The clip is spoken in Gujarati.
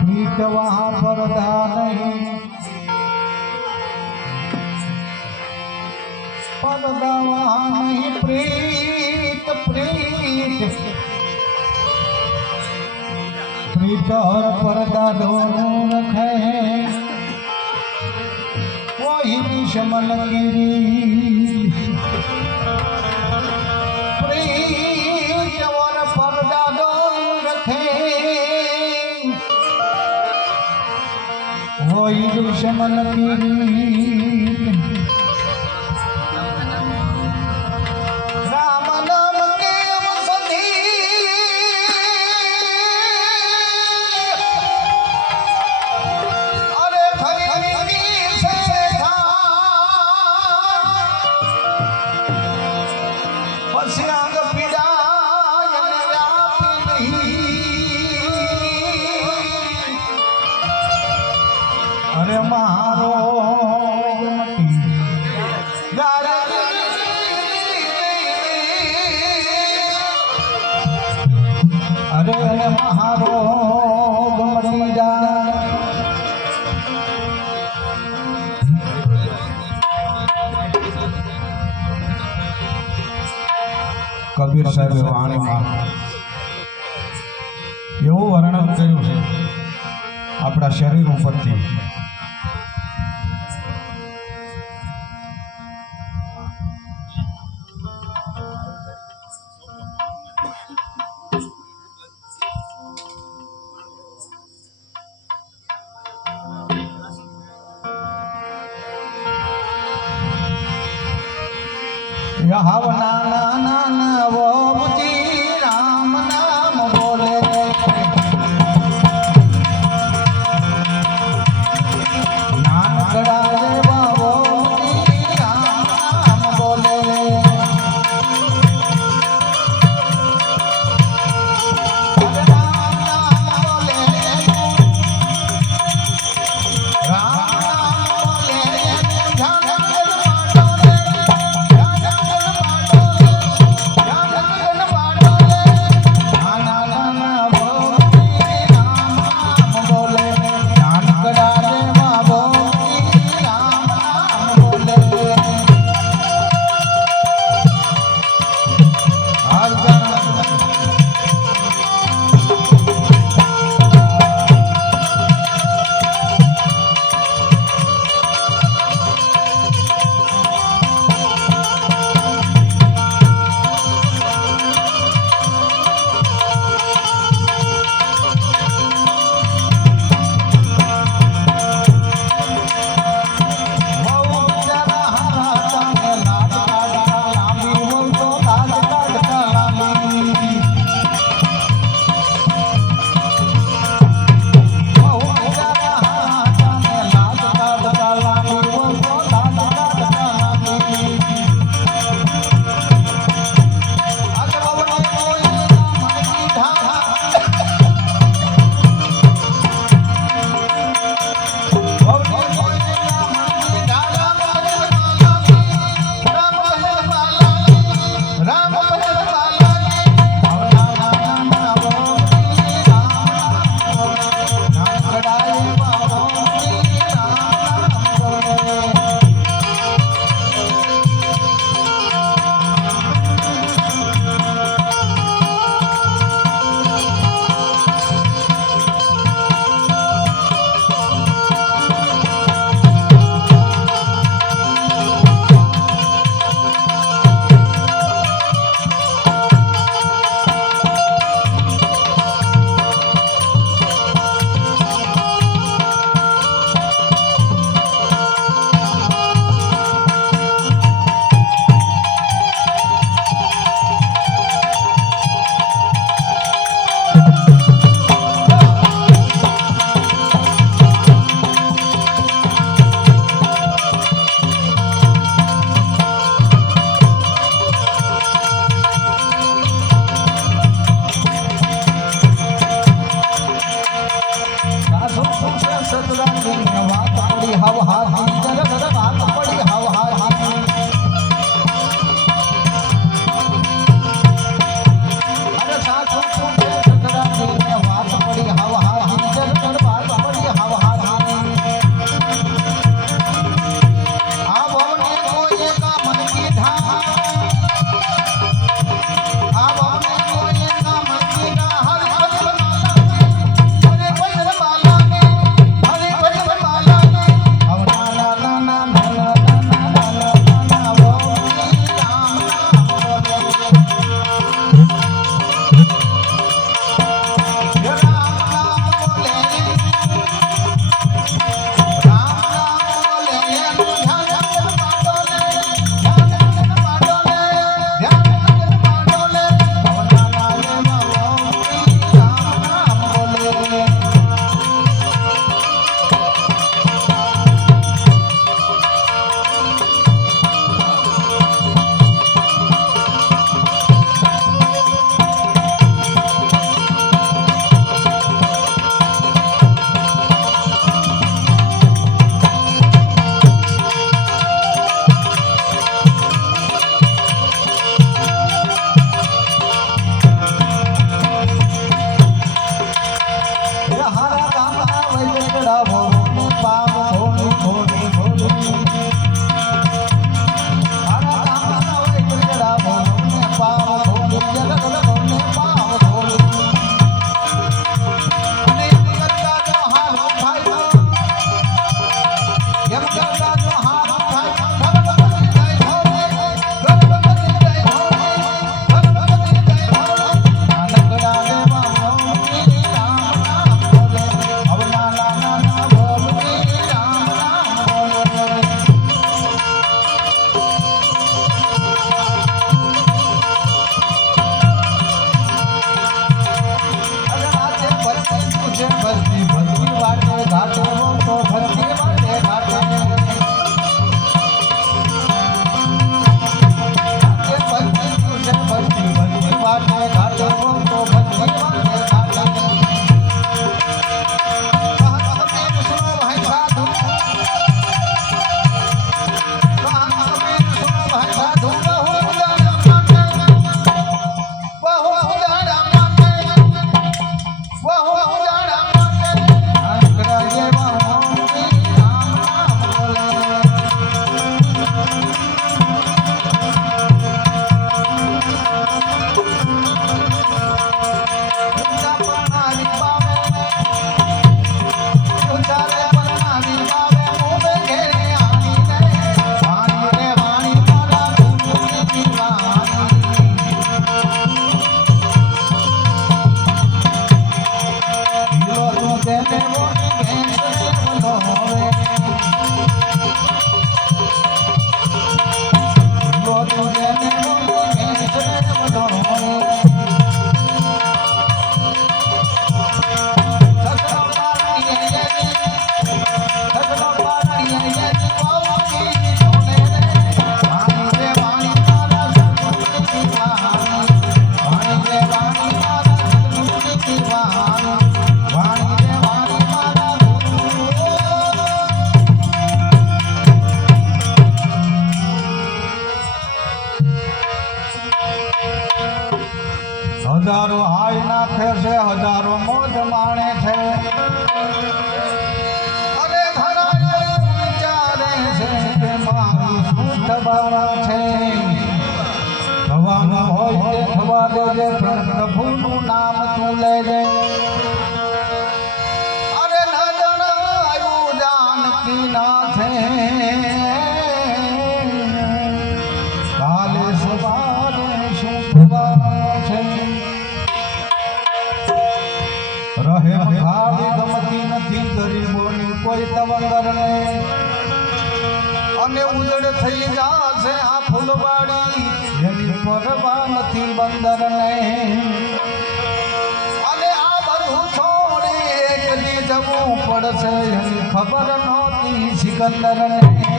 ठीक वहाँ पर नहीं। पर्दा वहाँ नहीं प्रीत प्रीत। प्रीत और पर्दा दोनों रखे हैं। वही विषमन गिरी। કોઈ દુશ્મન પીરી Marcial. કબીર સાહેબે વાણીમાં એવું વર્ણન કર્યું છે આપણા શરીર ઉપરથી યહાવ નાના નાના વોમજી 好好。હજારો હાય નાખે છે હજારો મોજ માણે છે. અરે એવું વિચારે છે કે છે. અને ઉજળ થઈ જાશે આ ફૂલવાડી. એની પરવા નથી બંદર ને અને આ બધું છોડી એક દી જવું પડશે એની ખબર નહોતી સિકંદર ને.